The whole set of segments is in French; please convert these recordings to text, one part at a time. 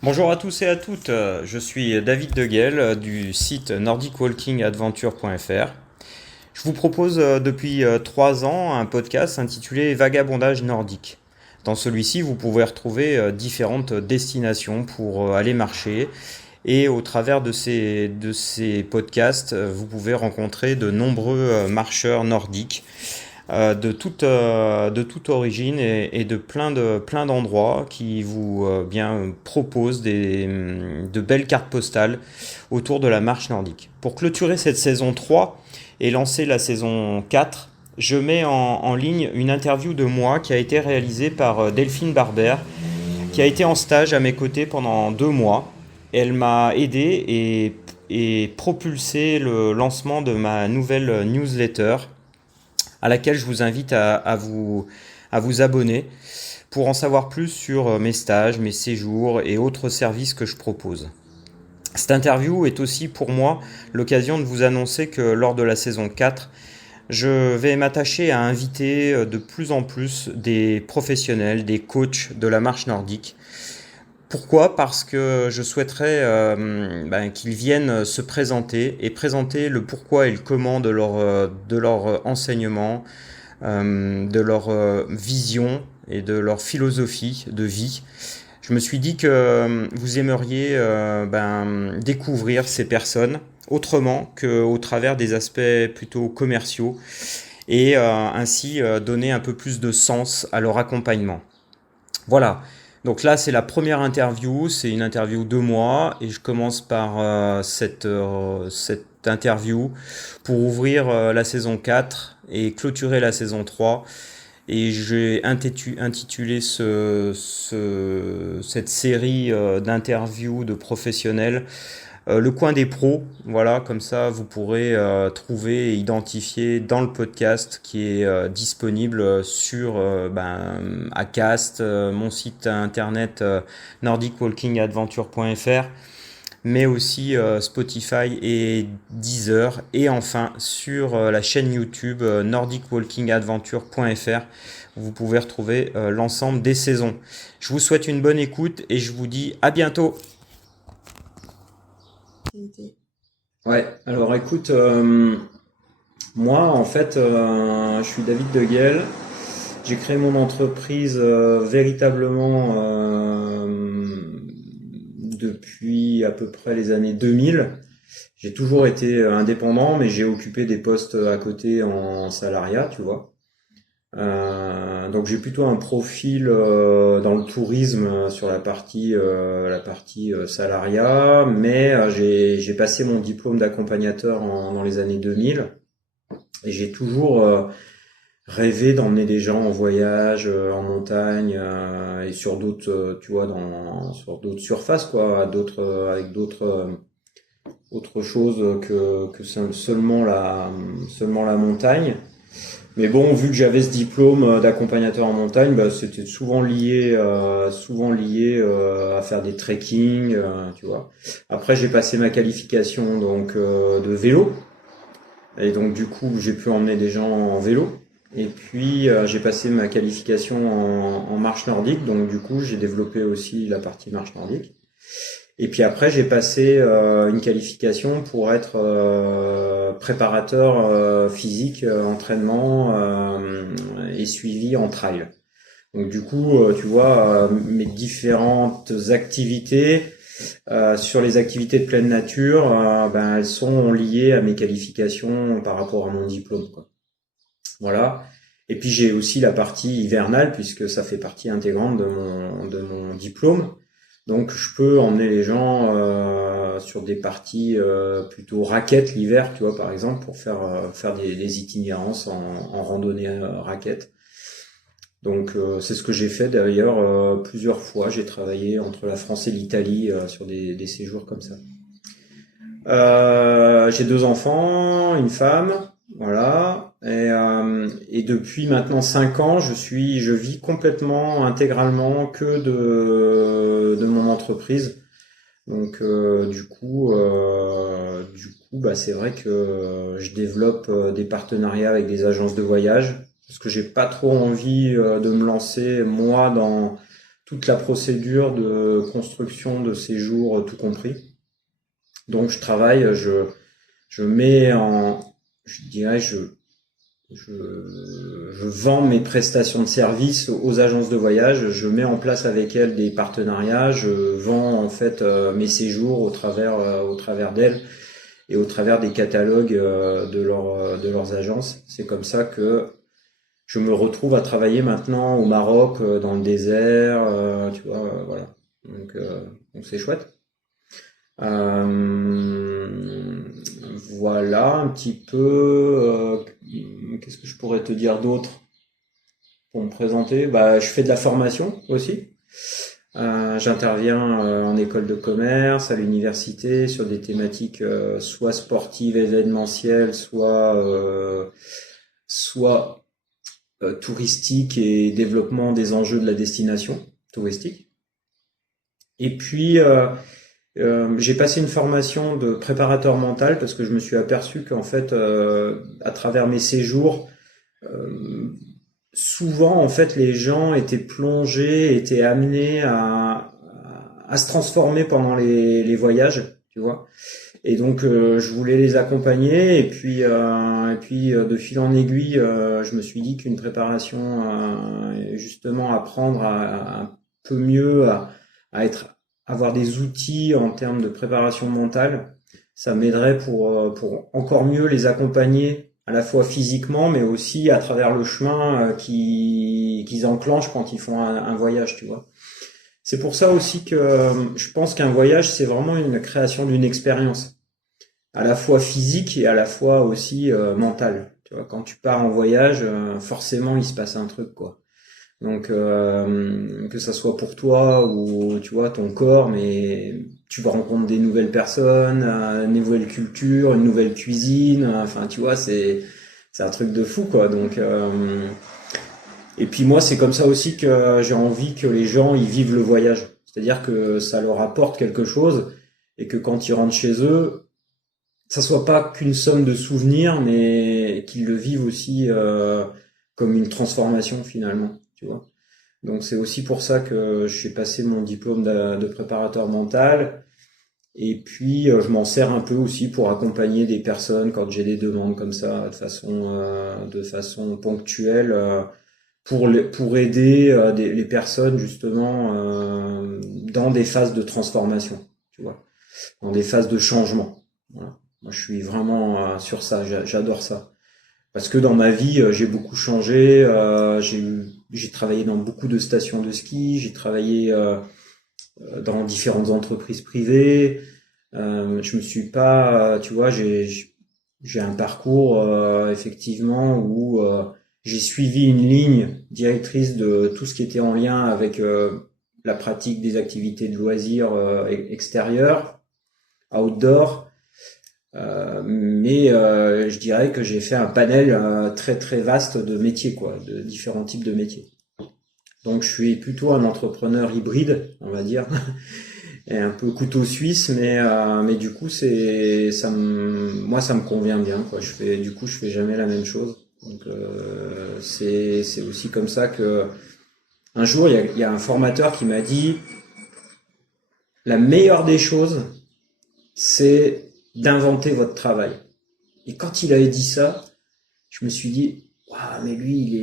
Bonjour à tous et à toutes, je suis David Deguel du site nordicwalkingadventure.fr. Je vous propose depuis 3 ans un podcast intitulé Vagabondage nordique. Dans celui-ci, vous pouvez retrouver différentes destinations pour aller marcher et au travers de ces podcasts, vous pouvez rencontrer de nombreux marcheurs nordiques de toute origine et de plein d'endroits qui vous bien proposent de belles cartes postales autour de la marche nordique. Pour clôturer cette saison 3 et lancer la saison 4, je mets en ligne une interview de moi qui a été réalisée par Delphine Barber, qui a été en stage à mes côtés pendant 2 mois. Elle m'a aidé et propulsé le lancement de ma nouvelle newsletter à laquelle je vous invite à vous abonner pour en savoir plus sur mes stages, mes séjours et autres services que je propose. Cette interview est aussi pour moi l'occasion de vous annoncer que lors de la saison 4, je vais m'attacher à inviter de plus en plus des professionnels, des coachs de la marche nordique. Pourquoi? Parce que je souhaiterais qu'ils viennent se présenter et présenter le pourquoi et le comment de leur enseignement, de leur vision et de leur philosophie de vie. Je me suis dit que vous aimeriez découvrir ces personnes autrement qu'au travers des aspects plutôt commerciaux et ainsi donner un peu plus de sens à leur accompagnement. Voilà. Donc là, c'est la première interview, c'est une interview de moi et je commence par cette interview pour ouvrir la saison 4 et clôturer la saison 3. Et j'ai intitulé cette série d'interviews de professionnels le coin des pros. Voilà, comme ça vous pourrez trouver et identifier dans le podcast qui est disponible sur Acast, mon site internet nordicwalkingadventure.fr, mais aussi Spotify et Deezer, et enfin sur la chaîne YouTube nordicwalkingadventure.fr. Vous pouvez retrouver l'ensemble des saisons. Je vous souhaite une bonne écoute et je vous dis à bientôt. Ouais, alors écoute, moi en fait, je suis David Deguel. J'ai créé mon entreprise véritablement depuis à peu près les années 2000. J'ai toujours été indépendant, mais j'ai occupé des postes à côté en salariat, tu vois. Donc j'ai plutôt un profil dans le tourisme sur la partie salariat, mais j'ai passé mon diplôme d'accompagnateur dans les années 2000 et j'ai toujours rêvé d'emmener des gens en voyage, en montagne et sur d'autres, tu vois, sur d'autres surfaces quoi, avec d'autres autre chose que seulement la montagne. Mais bon, vu que j'avais ce diplôme d'accompagnateur en montagne, c'était souvent lié à faire des trekking, tu vois. Après, j'ai passé ma qualification donc de vélo, et donc du coup, j'ai pu emmener des gens en vélo. Et puis, j'ai passé ma qualification en marche nordique, donc du coup, j'ai développé aussi la partie marche nordique. Et puis après, j'ai passé une qualification pour être préparateur physique, entraînement et suivi en trail. Donc du coup, tu vois, mes différentes activités sur les activités de pleine nature, elles sont liées à mes qualifications par rapport à mon diplôme, quoi. Voilà. Et puis j'ai aussi la partie hivernale puisque ça fait partie intégrante de mon diplôme. Donc je peux emmener les gens sur des parties plutôt raquettes l'hiver, tu vois, par exemple, pour faire des itinérances en randonnée raquette. Donc c'est ce que j'ai fait d'ailleurs plusieurs fois. J'ai travaillé entre la France et l'Italie sur des séjours comme ça. J'ai 2 enfants, une femme, voilà. Et depuis maintenant 5 ans, je vis complètement, intégralement que de mon entreprise. Donc c'est vrai que je développe des partenariats avec des agences de voyage parce que j'ai pas trop envie de me lancer moi dans toute la procédure de construction de séjour, tout compris. Donc je travaille, je mets en, je dirais, je vends mes prestations de service aux agences de voyage, je mets en place avec elles des partenariats, je vends en fait mes séjours au travers d'elles et au travers des catalogues de leurs agences. C'est comme ça que je me retrouve à travailler maintenant au Maroc, dans le désert, tu vois, voilà. Donc c'est chouette. Euh, voilà un petit peu. Qu'est-ce que je pourrais te dire d'autre pour me présenter? Bah, je fais de la formation aussi. J'interviens en école de commerce, à l'université, sur des thématiques soit sportives, événementielles, soit touristiques et développement des enjeux de la destination touristique. Et puis, j'ai passé une formation de préparateur mental parce que je me suis aperçu qu'en fait, à travers mes séjours, euh, souvent, en fait, les gens étaient plongés, étaient amenés à se transformer pendant les voyages, tu vois. Et donc, je voulais les accompagner. Et puis, de fil en aiguille, je me suis dit qu'une préparation, justement, apprendre à un peu mieux à avoir des outils en termes de préparation mentale, ça m'aiderait pour encore mieux les accompagner à la fois physiquement, mais aussi à travers le chemin qu'ils enclenchent quand ils font un voyage, tu vois. C'est pour ça aussi que je pense qu'un voyage, c'est vraiment une création d'une expérience, à la fois physique et à la fois aussi mentale. Tu vois, quand tu pars en voyage, forcément, il se passe un truc, quoi. Donc, que ça soit pour toi ou tu vois ton corps, mais tu vas rencontrer des nouvelles personnes, une nouvelle culture, une nouvelle cuisine. Enfin, tu vois, c'est un truc de fou, quoi. Donc, et puis moi, c'est comme ça aussi que j'ai envie que les gens ils vivent le voyage. C'est-à-dire que ça leur apporte quelque chose et que quand ils rentrent chez eux, ça soit pas qu'une somme de souvenirs, mais qu'ils le vivent aussi comme une transformation finalement, tu vois. Donc c'est aussi pour ça que je suis passé mon diplôme de préparateur mental. Et puis je m'en sers un peu aussi pour accompagner des personnes quand j'ai des demandes comme ça, de façon ponctuelle, pour aider les personnes justement dans des phases de transformation, tu vois, dans des phases de changement. Voilà. Moi, je suis vraiment sur ça. J'adore ça. Parce que dans ma vie, j'ai beaucoup changé. J'ai travaillé dans beaucoup de stations de ski. J'ai travaillé dans différentes entreprises privées. Je me suis pas, tu vois, j'ai un parcours effectivement où j'ai suivi une ligne directrice de tout ce qui était en lien avec la pratique des activités de loisirs extérieurs, outdoor. Mais je dirais que j'ai fait un panel très très vaste de métiers, quoi, de différents types de métiers. Donc je suis plutôt un entrepreneur hybride, on va dire, et un peu couteau suisse, mais du coup moi ça me convient bien, quoi. Je fais jamais la même chose. Donc c'est aussi comme ça que un jour il y a un formateur qui m'a dit la meilleure des choses c'est d'inventer votre travail. Et quand il avait dit ça, je me suis dit, waouh, mais lui, il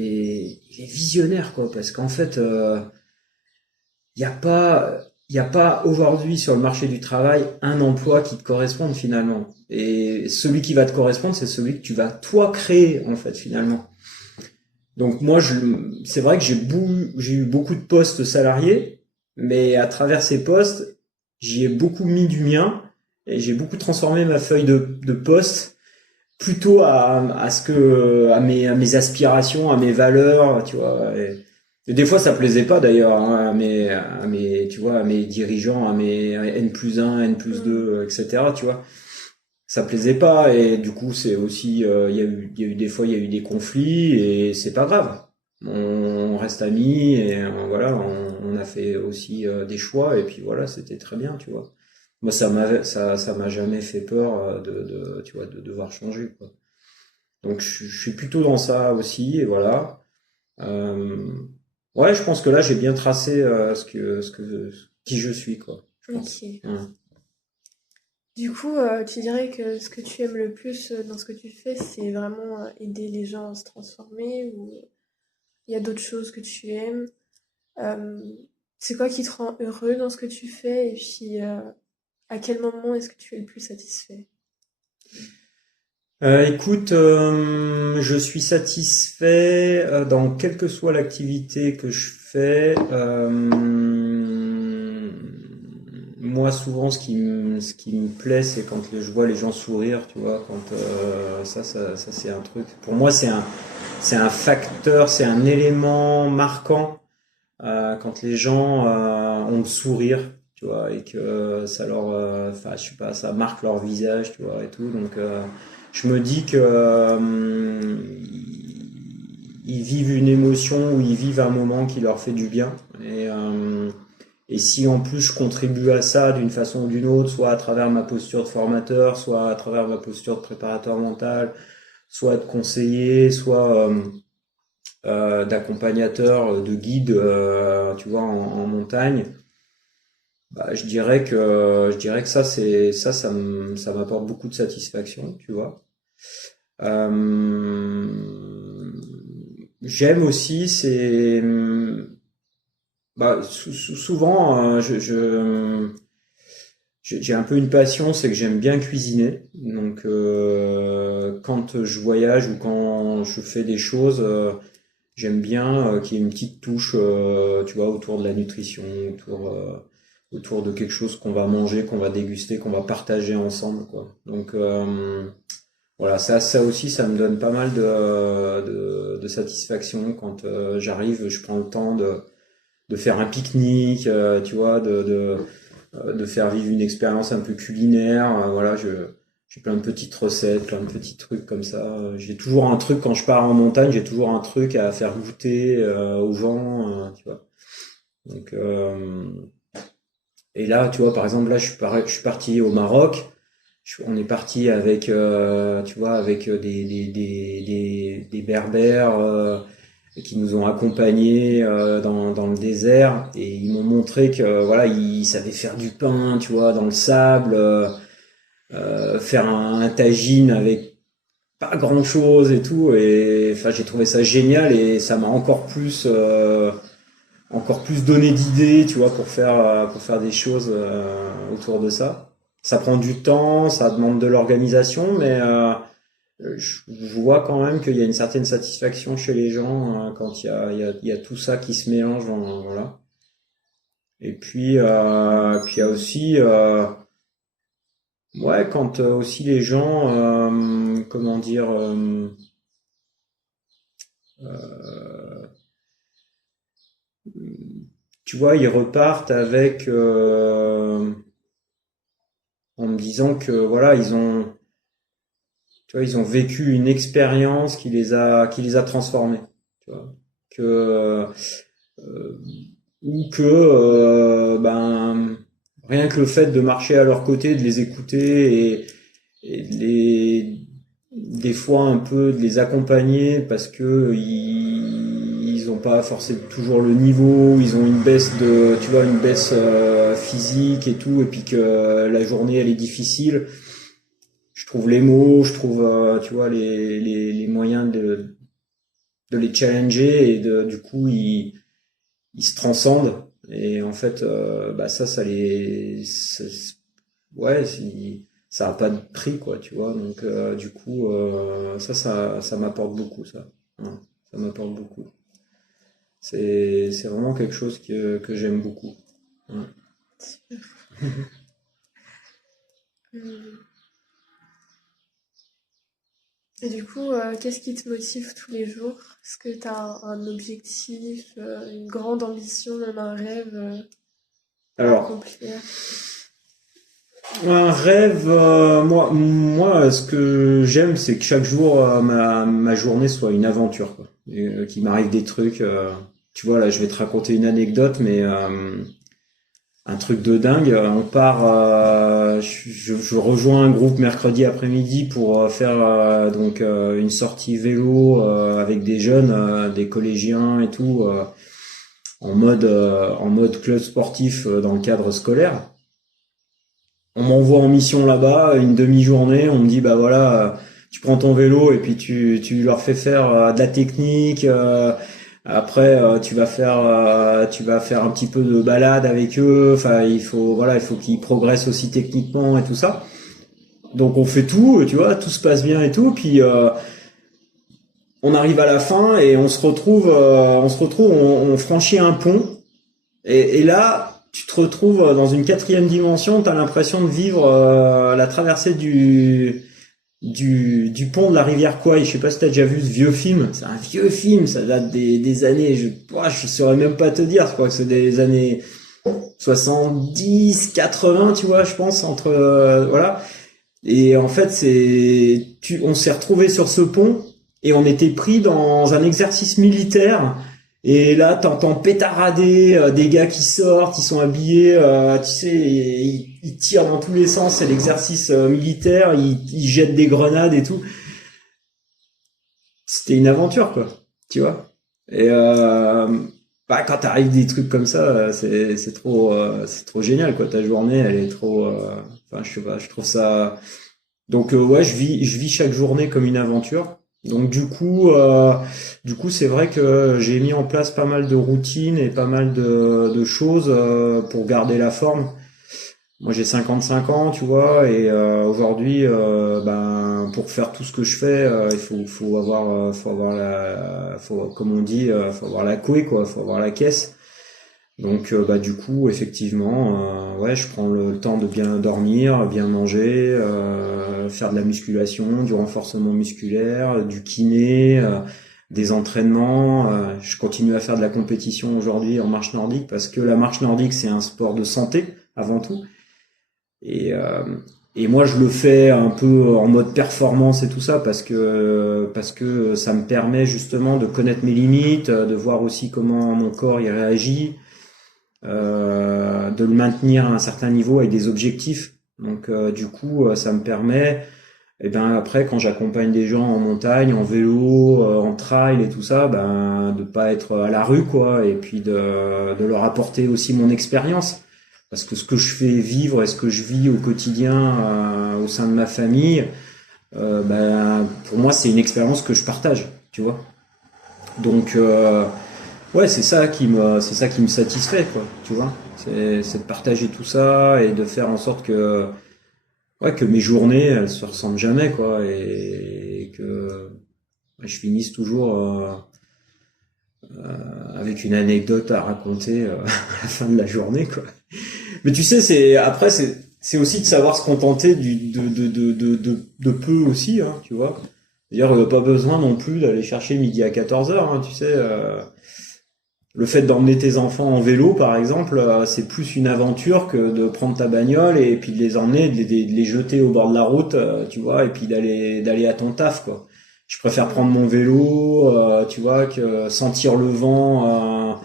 est visionnaire, quoi, parce qu'en fait, il y a pas aujourd'hui sur le marché du travail un emploi qui te corresponde finalement. Et celui qui va te correspondre, c'est celui que tu vas toi créer, en fait, finalement. Donc moi, c'est vrai que j'ai eu beaucoup de postes salariés, mais à travers ces postes, j'y ai beaucoup mis du mien et j'ai beaucoup transformé ma feuille de poste plutôt à mes aspirations, à mes valeurs, tu vois. Et des fois, ça plaisait pas d'ailleurs hein, tu vois, à mes dirigeants, à mes N+1, N+2, etc. Tu vois, ça plaisait pas et du coup, c'est aussi, il y a eu des fois, il y a eu des conflits et c'est pas grave. On reste amis et voilà, on a fait aussi des choix et puis voilà, c'était très bien, tu vois. Moi, ça m'a jamais fait peur tu vois, de devoir changer, quoi. Donc, je suis plutôt dans ça aussi, et voilà. Euh, Ouais, je pense que là, j'ai bien tracé qui je suis, quoi. Je pense. Ok. Ouais. Du coup, tu dirais que ce que tu aimes le plus dans ce que tu fais, c'est vraiment aider les gens à se transformer ou il y a d'autres choses que tu aimes? Euh, c'est quoi qui te rend heureux dans ce que tu fais et puis à quel moment est-ce que tu es le plus satisfait? Écoute, je suis satisfait dans quelle que soit l'activité que je fais. Moi, souvent, ce qui me plaît, c'est quand je vois les gens sourire, tu vois. Quand ça, c'est un truc. Pour moi, c'est un facteur, c'est un élément marquant quand les gens ont le sourire, tu vois, et que ça leur, enfin, je sais pas, ça marque leur visage, tu vois, et tout. Donc, je me dis que ils vivent une émotion ou ils vivent un moment qui leur fait du bien. Et si en plus je contribue à ça d'une façon ou d'une autre, soit à travers ma posture de formateur, soit à travers ma posture de préparateur mental, soit de conseiller, soit d'accompagnateur, de guide, tu vois, en montagne, bah, je dirais que ça, ça m'apporte beaucoup de satisfaction, tu vois. Euh, J'aime aussi, bah, souvent, j'ai un peu une passion, c'est que j'aime bien cuisiner. Donc, quand je voyage ou quand je fais des choses, j'aime bien qu'il y ait une petite touche, tu vois, autour de la nutrition, autour de quelque chose qu'on va manger, qu'on va déguster, qu'on va partager ensemble, quoi. Donc, voilà, ça aussi, ça me donne pas mal de satisfaction quand j'arrive, je prends le temps de faire un pique-nique, tu vois, de faire vivre une expérience un peu culinaire. Voilà, j'ai plein de petites recettes, plein de petits trucs comme ça. J'ai toujours un truc quand je pars en montagne, j'ai toujours un truc à faire goûter aux gens, tu vois. Donc, et là, tu vois, par exemple, là, je suis parti au Maroc. On est parti avec, tu vois, avec des Berbères qui nous ont accompagnés dans le désert et ils m'ont montré que voilà, ils savaient faire du pain, tu vois, dans le sable, faire un tagine avec pas grand chose et tout. Et enfin, j'ai trouvé ça génial et ça m'a encore plus donné d'idées, tu vois, pour faire des choses autour de ça. Ça prend du temps, ça demande de l'organisation, mais je vois quand même qu'il y a une certaine satisfaction chez les gens quand il y a tout ça qui se mélange, voilà. Et puis il y a aussi, ouais, quand aussi les gens, comment dire, euh, tu vois, ils repartent avec, en me disant que voilà, tu vois, ils ont vécu une expérience qui les a transformés, tu vois, que euh, ou que ben rien que le fait de marcher à leur côté, de les écouter et de les des fois un peu de les accompagner parce que ils ont pas forcément toujours le niveau, ils ont une baisse de tu vois une baisse physique et tout et puis que la journée elle est difficile. Je trouve les mots, je trouve tu vois les moyens de les challenger et du coup ils se transcendent et en fait bah ça ouais ça a pas de prix quoi tu vois donc du coup ça m'apporte beaucoup ça. Ouais, ça m'apporte beaucoup, c'est vraiment quelque chose que j'aime beaucoup. Ouais. Hum. Et du coup, qu'est-ce qui te motive tous les jours? Est-ce que tu as un objectif, une grande ambition, même un rêve à Alors accomplir? un rêve, moi, ce que j'aime, c'est que chaque jour, ma journée soit une aventure, quoi. Et, qu'il m'arrive des trucs. Tu vois, là, je vais te raconter une anecdote, mais un truc de dingue. On part, je rejoins un groupe mercredi après-midi pour faire donc une sortie vélo avec des jeunes, des collégiens et tout. en mode club sportif dans le cadre scolaire. On m'envoie en mission là-bas, une demi-journée, on me dit bah voilà, tu prends ton vélo et puis tu leur fais faire de la technique. Après, tu vas faire un petit peu de balade avec eux. Enfin, il faut qu'ils progressent aussi techniquement et tout ça. Donc on fait tout, tu vois, tout se passe bien et tout. Puis on arrive à la fin et on franchit un pont. Et là, tu te retrouves dans une 4e dimension. T'as l'impression de vivre la traversée du pont de la rivière Kwai. Je sais pas si t'as déjà vu ce vieux film. C'est un vieux film, ça date des années. Je saurais même pas te dire. Je crois que c'est des années 70, 80, tu vois, je pense entre voilà. Et en fait, on s'est retrouvé sur ce pont et on était pris dans un exercice militaire. Et là, t'entends pétarader des gars qui sortent, ils sont habillés, tu sais, ils tirent dans tous les sens. C'est l'exercice militaire, ils jettent des grenades et tout. C'était une aventure, quoi, tu vois. Et quand t'arrives des trucs comme ça, c'est trop génial, quoi. Ta journée, elle est trop. Enfin, je sais pas, je trouve ça. Donc ouais, je vis chaque journée comme une aventure. Donc du coup, c'est vrai que j'ai mis en place pas mal de routines et pas mal de choses pour garder la forme. Moi, j'ai 55 ans, tu vois, et aujourd'hui, pour faire tout ce que je fais, comme on dit, faut avoir la couille, quoi, faut avoir la caisse. Donc du coup effectivement ouais, je prends le temps de bien dormir, bien manger, faire de la musculation, du renforcement musculaire, du kiné, des entraînements. Je continue à faire de la compétition aujourd'hui en marche nordique parce que la marche nordique c'est un sport de santé avant tout. Et moi je le fais un peu en mode performance et tout ça parce que ça me permet justement de connaître mes limites, de voir aussi comment mon corps y réagit. De le maintenir à un certain niveau avec des objectifs. Donc du coup, ça me permet, et ben après quand j'accompagne des gens en montagne, en vélo, en trail et tout ça, de pas être à la rue, quoi, et puis de leur apporter aussi mon expérience. Parce que ce que je fais vivre et ce que je vis au quotidien au sein de ma famille, pour moi c'est une expérience que je partage, tu vois. Donc ouais, c'est ça qui me satisfait, quoi, tu vois. C'est de partager tout ça et de faire en sorte que mes journées, elles se ressemblent jamais, quoi, et que je finisse toujours avec une anecdote à raconter à la fin de la journée, quoi. Mais tu sais, c'est aussi de savoir se contenter de peu aussi, hein, tu vois. C'est-à-dire, pas besoin non plus d'aller chercher midi à 14h, hein, tu sais. Le fait d'emmener tes enfants en vélo, par exemple, c'est plus une aventure que de prendre ta bagnole et puis de les emmener, de les jeter au bord de la route, tu vois, et puis d'aller à ton taf, quoi. Je préfère prendre mon vélo, tu vois, que sentir le vent,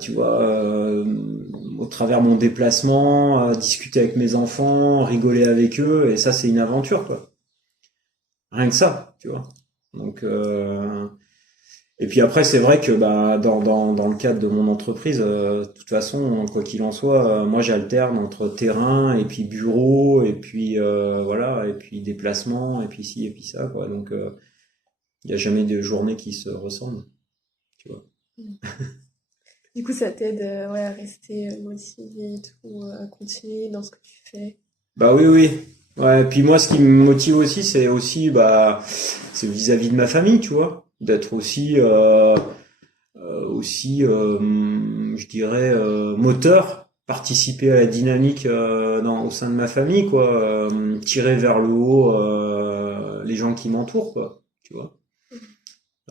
tu vois, au travers mon déplacement, discuter avec mes enfants, rigoler avec eux, et ça, c'est une aventure, quoi. Rien que ça, tu vois. Donc et puis après, c'est vrai que dans le cadre de mon entreprise, de toute façon, quoi qu'il en soit, moi j'alterne entre terrain et puis bureau et puis voilà, et puis déplacement et puis ci et puis ça, quoi. Donc il y a jamais de journée qui se ressemblent, tu vois. Du coup, ça t'aide à rester motivé et tout, à continuer dans ce que tu fais. Bah oui, oui. Ouais, et puis moi, ce qui me motive aussi, c'est c'est vis-à-vis de ma famille, tu vois. D'être aussi je dirais moteur, participer à la dynamique au sein de ma famille, quoi, tirer vers le haut les gens qui m'entourent, quoi, tu vois.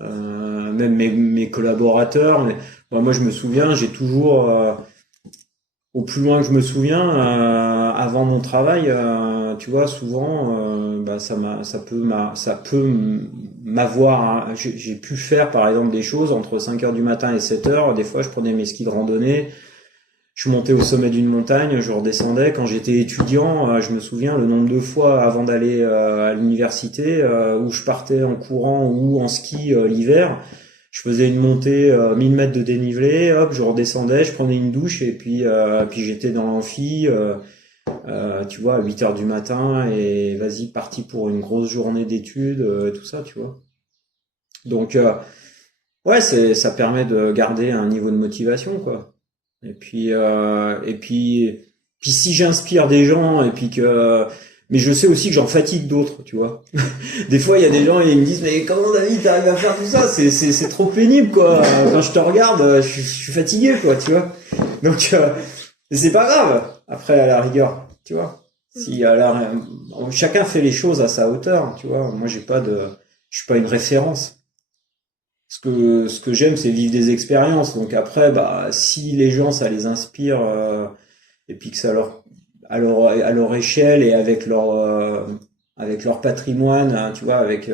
Même mes collaborateurs, moi je me souviens, j'ai toujours au plus loin que je me souviens avant mon travail, tu vois, souvent ça peut m'avoir, hein. J'ai pu faire par exemple des choses entre 5h du matin et 7h. Des fois je prenais mes skis de randonnée, je montais au sommet d'une montagne, je redescendais. Quand j'étais étudiant, je me souviens le nombre de fois avant d'aller à l'université où je partais en courant ou en ski l'hiver. je faisais une montée 1000 mètres de dénivelé, hop, je redescendais, je prenais une douche et puis j'étais dans l'amphi, tu vois, à 8 heures du matin et vas-y, parti pour une grosse journée d'études, tout ça, tu vois. Donc, ouais, ça permet de garder un niveau de motivation, quoi. Et puis si j'inspire des gens mais je sais aussi que j'en fatigue d'autres, tu vois. Des fois, il y a des gens et ils me disent, mais comment David, t'arrives à faire tout ça? C'est trop pénible, quoi. Quand je te regarde, je suis fatigué, quoi, tu vois. Donc, mais c'est pas grave. Après, à la rigueur, tu vois. Si chacun fait les choses à sa hauteur, tu vois. Moi, je suis pas une référence. Ce que j'aime, c'est vivre des expériences. Donc après, bah, si les gens, ça les inspire, et puis que ça à leur échelle et avec leur patrimoine, hein, tu vois, avec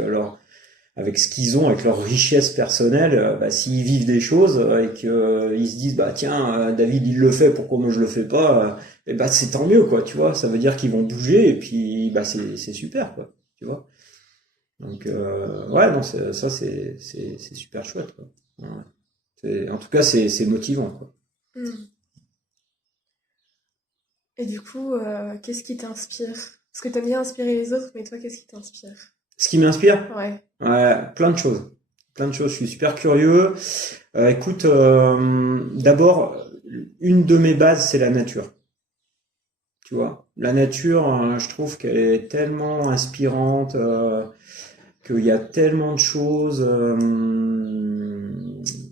ce qu'ils ont, avec leur richesse personnelle, bah, s'ils vivent des choses et qu'ils se disent, bah tiens, David il le fait, pourquoi moi je le fais pas, et bah c'est tant mieux, quoi, tu vois. Ça veut dire qu'ils vont bouger et puis bah c'est super, quoi, tu vois. Donc ouais, non, c'est super chouette, quoi. Ouais. En tout cas, c'est motivant, quoi. Mm. Et du coup, qu'est-ce qui t'inspire? Parce que t'aimes bien inspirer les autres, mais toi, qu'est-ce qui t'inspire? Ce qui m'inspire, Ouais. ouais, plein de choses. Plein de choses. Je suis super curieux. Écoute, d'abord, une de mes bases, c'est la nature. Tu vois, la nature, je trouve qu'elle est tellement inspirante, qu'il y a tellement de choses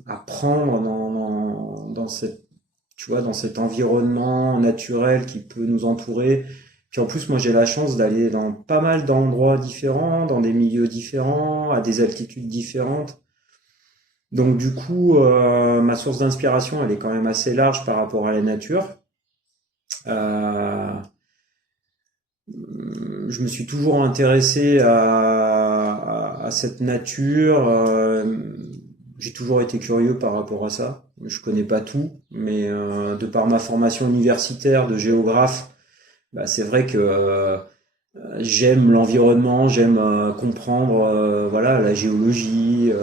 à prendre tu vois, dans cet environnement naturel qui peut nous entourer. Puis en plus, moi, j'ai la chance d'aller dans pas mal d'endroits différents, dans des milieux différents, à des altitudes différentes. Donc du coup, ma source d'inspiration, elle est quand même assez large par rapport à la nature. Euh, je me suis toujours intéressé à cette nature. J'ai toujours été curieux par rapport à ça. Je connais pas tout, mais de par ma formation universitaire de géographe, bah, c'est vrai que j'aime l'environnement, j'aime comprendre voilà la géologie,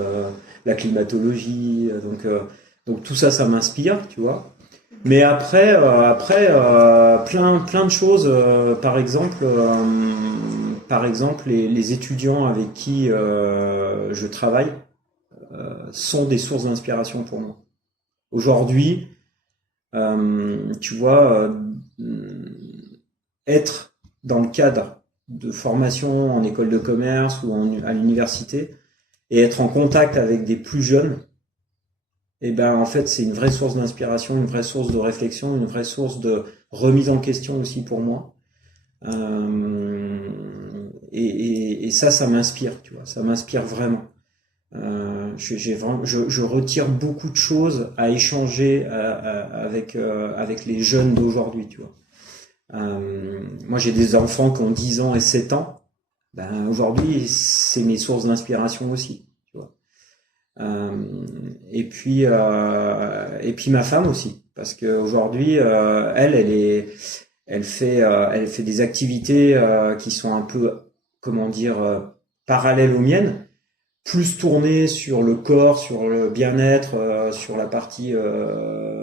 la climatologie, donc tout ça, ça m'inspire, tu vois. Mais après, plein de choses. Par exemple, les étudiants avec qui je travaille sont des sources d'inspiration pour moi. Aujourd'hui, tu vois, être dans le cadre de formation en école de commerce ou à l'université et être en contact avec des plus jeunes, et ben en fait c'est une vraie source d'inspiration, une vraie source de réflexion, une vraie source de remise en question aussi pour moi. Et ça m'inspire, tu vois, ça m'inspire vraiment. Je retire beaucoup de choses à échanger avec les jeunes d'aujourd'hui, tu vois. Moi, j'ai des enfants qui ont 10 ans et 7 ans. Ben, aujourd'hui, c'est mes sources d'inspiration aussi, tu vois. Et puis ma femme aussi, parce qu'aujourd'hui, elle fait des activités qui sont un peu, comment dire, parallèles aux miennes, plus tournées sur le corps, sur le bien-être, sur la partie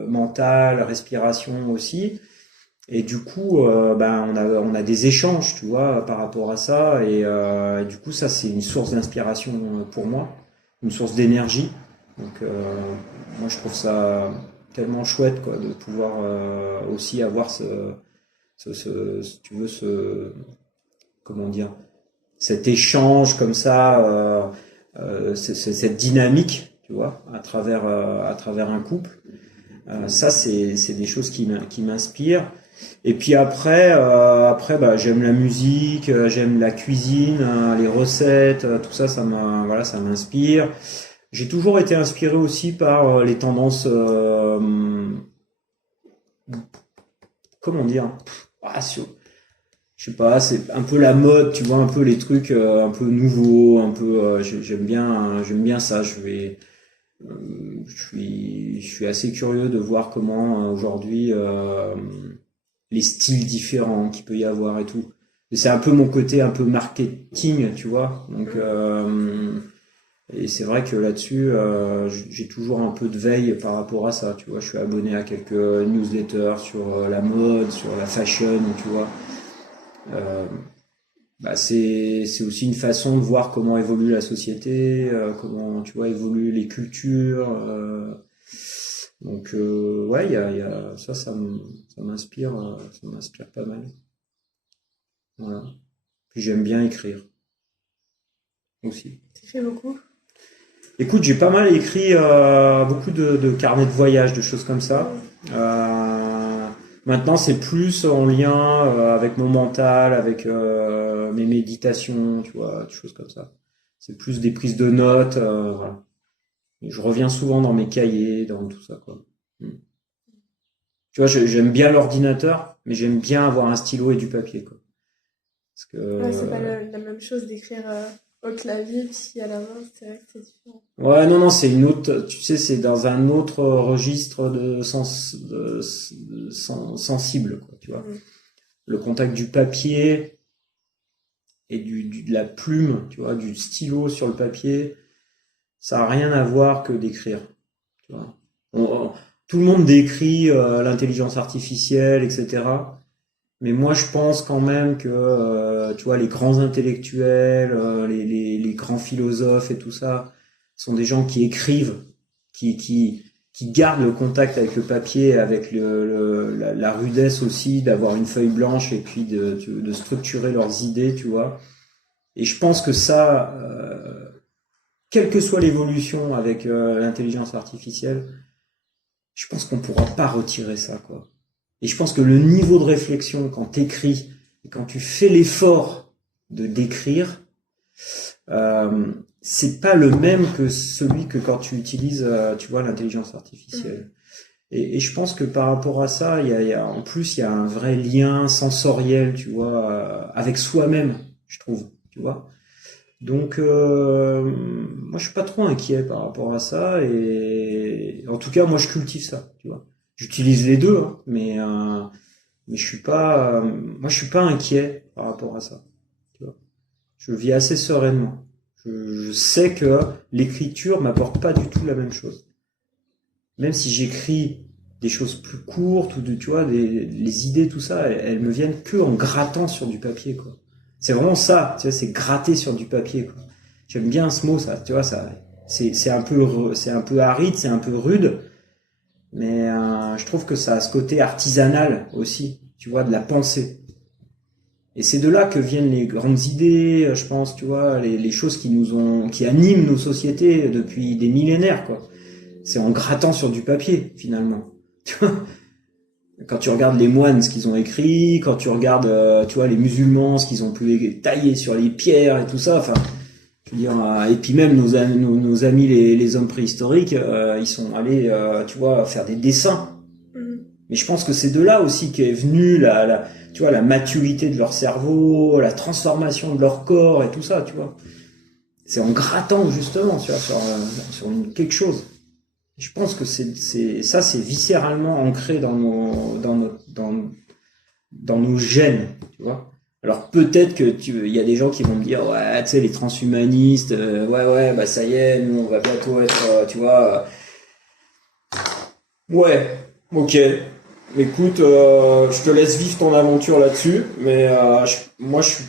mentale, respiration aussi. Et du coup, ben on a des échanges, tu vois, par rapport à ça. Et du coup, ça c'est une source d'inspiration pour moi, une source d'énergie. Donc moi je trouve ça tellement chouette, quoi, de pouvoir aussi avoir si tu veux, comment dire, cet échange comme ça, cette dynamique, tu vois, à travers un couple. Ça c'est des choses qui m'inspirent. Et puis après, bah, j'aime la musique, j'aime la cuisine, les recettes, tout ça, voilà, ça m'inspire. J'ai toujours été inspiré aussi par les tendances, comment dire, je sais pas, c'est un peu la mode, tu vois, un peu les trucs un peu nouveaux, un peu, j'aime bien ça. Je suis assez curieux de voir comment aujourd'hui les styles différents qu'il peut y avoir et tout. Et c'est un peu mon côté un peu marketing, tu vois. Donc Et c'est vrai que là-dessus, j'ai toujours un peu de veille par rapport à ça, tu vois. Je suis abonné à quelques newsletters sur la mode, sur la fashion, tu vois. Euh, Bah c'est aussi une façon de voir comment évolue la société, comment tu vois évoluent les cultures. Donc ouais, il y a ça m'inspire pas mal. Voilà. Puis j'aime bien écrire aussi. Tu fais beaucoup? Écoute, j'ai pas mal écrit beaucoup de carnets de voyage, de choses comme ça. Mm. Maintenant, c'est plus en lien avec mon mental, avec mes méditations, tu vois, des choses comme ça. C'est plus des prises de notes, voilà. Et je reviens souvent dans mes cahiers, dans tout ça, quoi. Mm. Tu vois, j'aime bien l'ordinateur, mais j'aime bien avoir un stylo et du papier, quoi. Parce que Ouais, c'est pas la même chose d'écrire au clavier puis à la main, c'est vrai que c'est différent. ouais, non, non, c'est une autre, tu sais, c'est dans un autre registre sensible, quoi, tu vois. Mm. Le contact du papier et de la plume, tu vois, du stylo sur le papier, ça a rien à voir que d'écrire, tu vois. Tout le monde décrit l'intelligence artificielle, etc. Mais moi, je pense quand même que, tu vois, les grands intellectuels, les grands philosophes et tout ça, sont des gens qui écrivent, qui gardent le contact avec le papier, avec la rudesse aussi d'avoir une feuille blanche et puis de structurer leurs idées, tu vois. Et je pense que ça, quelle que soit l'évolution avec l'intelligence artificielle, je pense qu'on pourra pas retirer ça, quoi. Et je pense que le niveau de réflexion quand t'écris et quand tu fais l'effort de d'écrire, c'est pas le même que celui que quand tu utilises, tu vois, l'intelligence artificielle. Et je pense que par rapport à ça, en plus, il y a un vrai lien sensoriel, tu vois, avec soi-même, je trouve, tu vois. Donc, moi, je suis pas trop inquiet par rapport à ça, et en tout cas, moi, je cultive ça, tu vois. J'utilise les deux, hein, mais moi, je suis pas inquiet par rapport à ça, tu vois. Je vis assez sereinement. Je sais que l'écriture m'apporte pas du tout la même chose. Même si j'écris des choses plus courtes ou tu vois, les idées, tout ça, elles me viennent que en grattant sur du papier, quoi. C'est vraiment ça, tu vois, c'est gratter sur du papier, quoi. J'aime bien ce mot, ça, tu vois, ça, c'est un peu aride, c'est un peu rude, mais je trouve que ça a ce côté artisanal aussi, tu vois, de la pensée. Et c'est de là que viennent les grandes idées, je pense, tu vois, les choses qui animent nos sociétés depuis des millénaires, quoi. C'est en grattant sur du papier, finalement. Tu vois, quand tu regardes les moines, ce qu'ils ont écrit, quand tu regardes, tu vois, les musulmans, ce qu'ils ont pu tailler sur les pierres et tout ça, enfin, je veux dire, et puis même nos amis les hommes préhistoriques, ils sont allés, tu vois, faire des dessins. Mm. Mais je pense que c'est de là aussi qu'est venue tu vois, la maturité de leur cerveau, la transformation de leur corps et tout ça, tu vois. C'est en grattant justement, tu vois, sur quelque chose. Je pense que c'est viscéralement ancré dans nos gènes, tu vois. Alors peut-être que il y a des gens qui vont me dire ouais, tu sais, les transhumanistes, ouais, bah ça y est, nous on va bientôt être, tu vois. Ouais, ok. Écoute, je te laisse vivre ton aventure là-dessus, mais moi je suis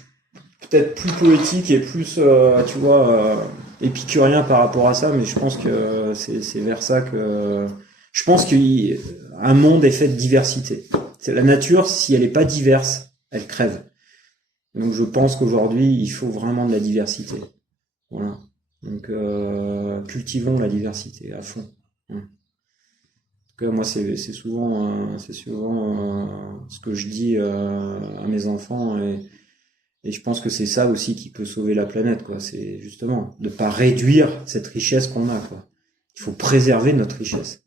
peut-être plus poétique et plus, tu vois, épicurien par rapport à ça, mais je pense que c'est vers ça que... Je pense qu'un monde est fait de diversité. C'est la nature, si elle n'est pas diverse, elle crève. Donc je pense qu'aujourd'hui, il faut vraiment de la diversité. Voilà. Donc cultivons la diversité à fond. Voilà. En tout cas, moi, c'est souvent ce que je dis à mes enfants, et je pense que c'est ça aussi qui peut sauver la planète, quoi. C'est justement de pas réduire cette richesse qu'on a, quoi. Il faut préserver notre richesse,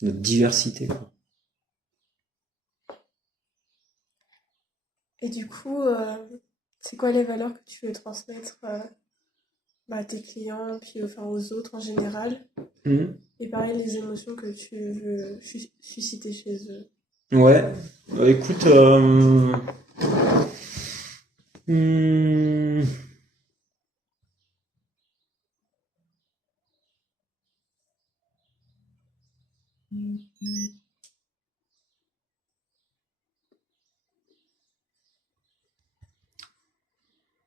notre diversité, quoi. Et du coup, c'est quoi les valeurs que tu veux transmettre à tes clients, puis enfin, aux autres en général? Mhm. Et pareil, les émotions que tu veux susciter chez eux. Ouais. Écoute, hmm,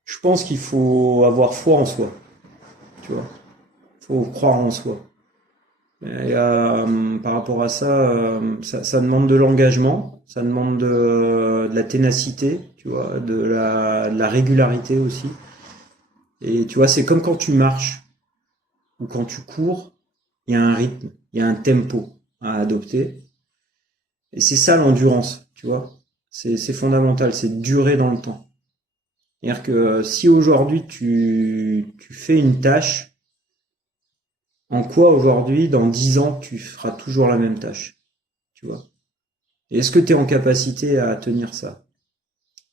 Je pense qu'il faut avoir foi en soi, tu vois. Il faut croire en soi. Et, par rapport à ça, ça demande de l'engagement, ça demande de la ténacité, tu vois, de la régularité aussi. Et tu vois, c'est comme quand tu marches ou quand tu cours, il y a un rythme, il y a un tempo à adopter. Et c'est ça l'endurance, tu vois. C'est fondamental, c'est de durer dans le temps. C'est-à-dire que si aujourd'hui tu fais une tâche, en quoi aujourd'hui, dans 10 ans, tu feras toujours la même tâche, tu vois. Et est-ce que tu es en capacité à tenir ça?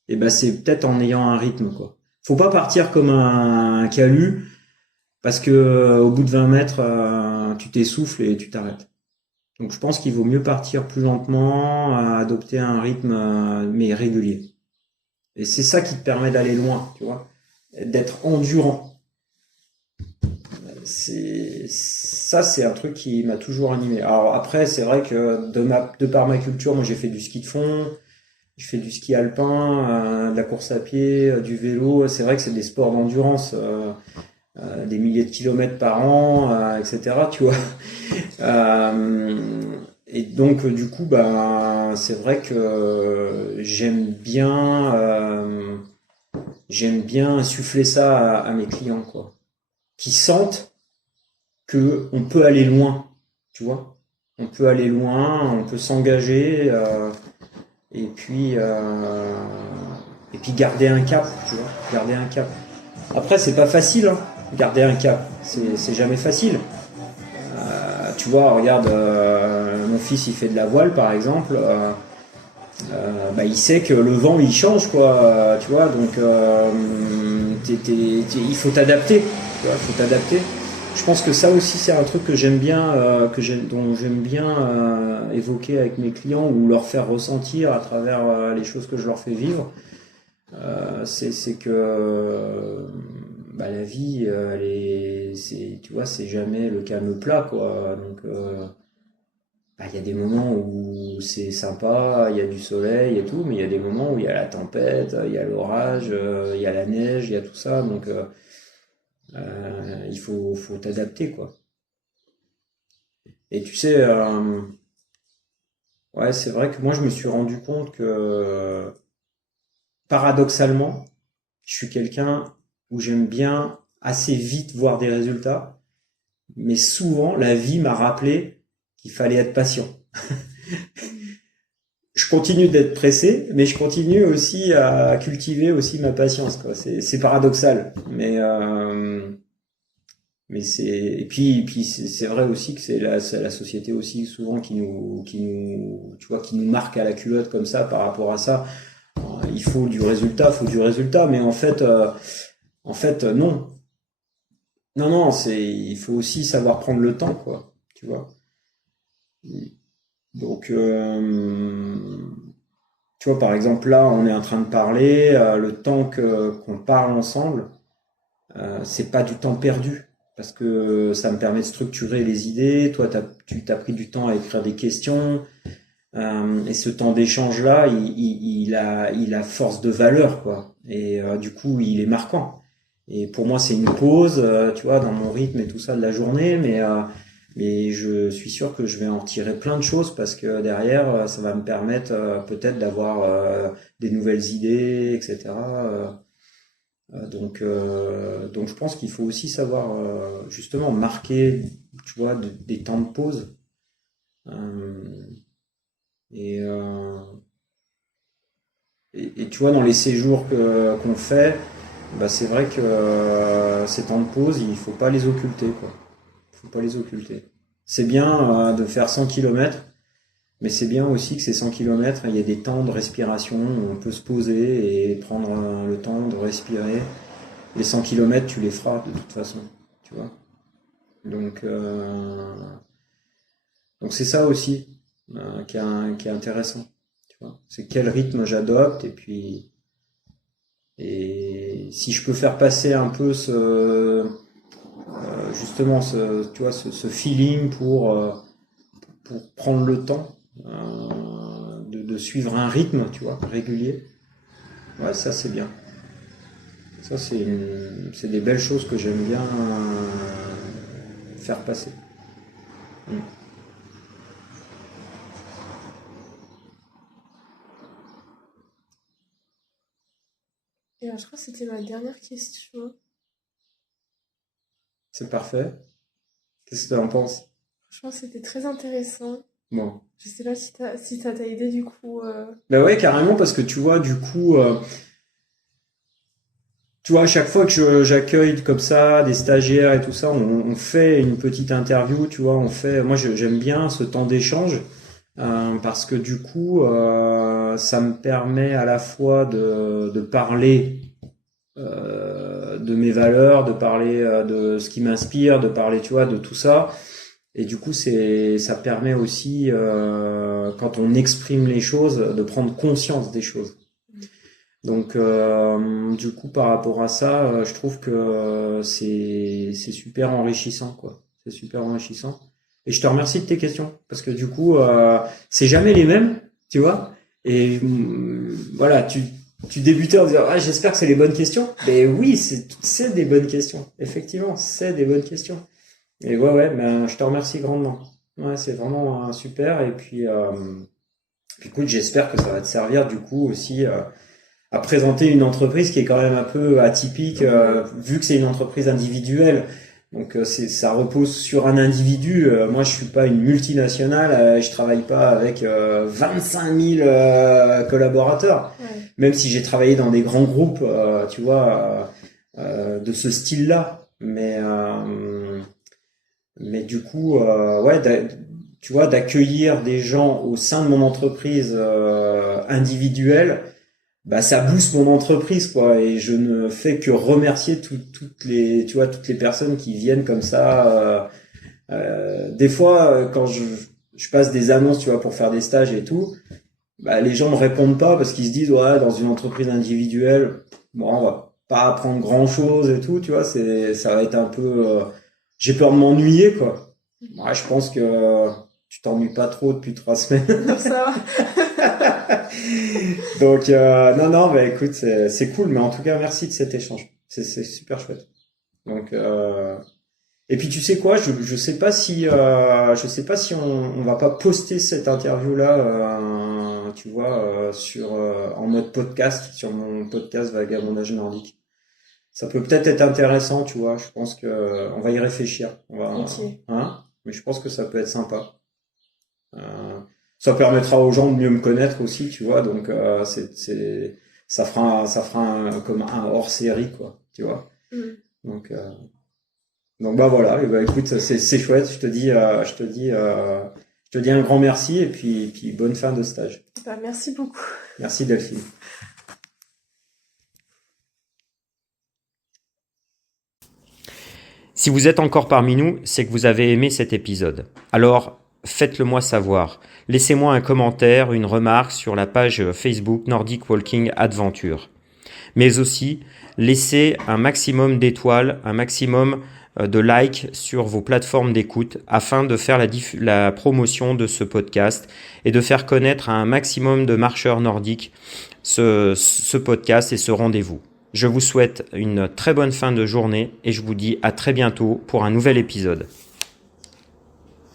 Et ben c'est peut-être en ayant un rythme, quoi. Faut pas partir comme un calu, parce que au bout de 20 mètres, tu t'essouffles et tu t'arrêtes. Donc je pense qu'il vaut mieux partir plus lentement, adopter un rythme mais régulier. Et c'est ça qui te permet d'aller loin, tu vois, d'être endurant. C'est un truc qui m'a toujours animé. Alors après, c'est vrai que de par ma culture, moi j'ai fait du ski de fond, je fais du ski alpin, de la course à pied, du vélo. C'est vrai que c'est des sports d'endurance, des milliers de kilomètres par an, etc. Tu vois. Euh, et donc du coup, bah, c'est vrai que j'aime bien insuffler ça à mes clients, quoi, qui sentent que on peut aller loin, tu vois. On peut aller loin, on peut s'engager, et puis garder un cap, tu vois, garder un cap. Après, c'est pas facile, hein, garder un cap, c'est jamais facile. Tu vois, regarde, mon fils il fait de la voile par exemple, bah, il sait que le vent il change, quoi, tu vois, donc il faut t'adapter, tu vois, faut t'adapter. Je pense que ça aussi c'est un truc que j'aime bien, dont j'aime bien évoquer avec mes clients ou leur faire ressentir à travers les choses que je leur fais vivre. C'est que bah, la vie, tu vois, c'est jamais le calme plat, quoi. Donc, bah, il y a des moments où c'est sympa, il y a du soleil et tout, mais il y a des moments où il y a la tempête, il y a l'orage, il y a la neige, il y a tout ça. Donc, faut t'adapter, quoi. Et tu sais, ouais, c'est vrai que moi, je me suis rendu compte que, paradoxalement, je suis quelqu'un où j'aime bien assez vite voir des résultats, mais souvent la vie m'a rappelé qu'il fallait être patient. Je continue d'être pressé, mais je continue aussi à cultiver aussi ma patience, quoi. C'est paradoxal, mais c'est et puis c'est vrai aussi que c'est la société aussi souvent tu vois, qui nous marque à la culotte comme ça par rapport à ça. Il faut du résultat, mais en fait, non. Non, non, il faut aussi savoir prendre le temps, quoi. Tu vois. Donc, tu vois, par exemple, là, on est en train de parler, le temps qu'on parle ensemble, c'est pas du temps perdu. Parce que ça me permet de structurer les idées. Toi, tu t'as pris du temps à écrire des questions. Et ce temps d'échange-là, il a force de valeur, quoi. Et du coup, il est marquant. Et pour moi, c'est une pause, tu vois, dans mon rythme et tout ça de la journée, mais je suis sûr que je vais en retirer plein de choses parce que derrière, ça va me permettre peut-être d'avoir des nouvelles idées, etc. Donc je pense qu'il faut aussi savoir justement marquer, tu vois, des temps de pause. Euh, et, euh, et tu vois, dans les séjours qu'on fait, bah c'est vrai que ces temps de pause, il faut pas les occulter, quoi. Faut pas les occulter. C'est bien de faire 100 kilomètres, mais c'est bien aussi que ces 100 kilomètres, il y a des temps de respiration où on peut se poser et prendre le temps de respirer. Les 100 kilomètres, tu les feras de toute façon, tu vois. Donc, donc c'est ça aussi qui est intéressant, tu vois. C'est quel rythme j'adopte et si je peux faire passer un peu justement ce, tu vois, ce feeling pour prendre le temps de suivre un rythme, tu vois, régulier. Ouais, ça c'est bien. Ça c'est des belles choses que j'aime bien faire passer. Mm. Et je crois que c'était ma dernière question. C'est parfait. Qu'est-ce que tu en penses? Franchement, c'était très intéressant. Bon. Je sais pas si ça t'a aidé du coup. Ben ouais, carrément, parce que tu vois, du coup, tu vois, à chaque fois que j'accueille comme ça des stagiaires et tout ça, on fait une petite interview, tu vois, moi j'aime bien ce temps d'échange, parce que du coup, ça me permet à la fois de parler de mes valeurs, de parler de ce qui m'inspire, de parler, tu vois, de tout ça. Et du coup, ça permet aussi, quand on exprime les choses, de prendre conscience des choses. Donc, du coup, par rapport à ça, je trouve que c'est super enrichissant, quoi. C'est super enrichissant. Et je te remercie de tes questions, parce que du coup, c'est jamais les mêmes, tu vois. Et voilà, tu débutais en disant, ah, j'espère que c'est les bonnes questions. Mais oui, c'est des bonnes questions. Effectivement, c'est des bonnes questions. Et ouais, ben, je te remercie grandement. Ouais, c'est vraiment super. Et puis, écoute, j'espère que ça va te servir du coup aussi à présenter une entreprise qui est quand même un peu atypique, vu que c'est une entreprise individuelle. Donc ça repose sur un individu. Moi, je suis pas une multinationale. Je travaille pas avec 25 000 collaborateurs. Ouais. Même si j'ai travaillé dans des grands groupes, tu vois, de ce style-là. Mais du coup, ouais, tu vois, d'accueillir des gens au sein de mon entreprise individuelle, bah ça booste mon entreprise, quoi. Et je ne fais que remercier toutes les, tu vois, toutes les personnes qui viennent comme ça. Des fois, quand je passe des annonces, tu vois, pour faire des stages et tout, bah les gens me répondent pas parce qu'ils se disent ouais, dans une entreprise individuelle, bon, on va pas apprendre grand chose et tout, tu vois. Ça va être un peu j'ai peur de m'ennuyer, quoi. Moi, je pense que tu t'ennuies pas trop depuis 3 semaines. Non, ça va. Donc, non, bah écoute, c'est cool, mais en tout cas, merci de cet échange. C'est super chouette. Donc, et puis tu sais quoi, je sais pas si, on va pas poster cette interview-là, tu vois, en mode podcast, sur mon podcast Vagabondage Nordique. Ça peut peut-être être intéressant, tu vois. Je pense que on va y réfléchir. Ok. Hein, mais je pense que ça peut être sympa. Ça permettra aux gens de mieux me connaître aussi, tu vois. Donc ça fera comme un hors-série, quoi, tu vois. Mm. Donc bah voilà. Et bah écoute, c'est chouette. Je te dis un grand merci et puis bonne fin de stage. Bah, merci beaucoup. Merci Delphine. Si vous êtes encore parmi nous, c'est que vous avez aimé cet épisode. Alors, faites-le moi savoir. Laissez-moi un commentaire, une remarque sur la page Facebook Nordic Walking Adventure. Mais aussi, laissez un maximum d'étoiles, un maximum de likes sur vos plateformes d'écoute afin de faire la promotion de ce podcast et de faire connaître à un maximum de marcheurs nordiques ce podcast et ce rendez-vous. Je vous souhaite une très bonne fin de journée et je vous dis à très bientôt pour un nouvel épisode.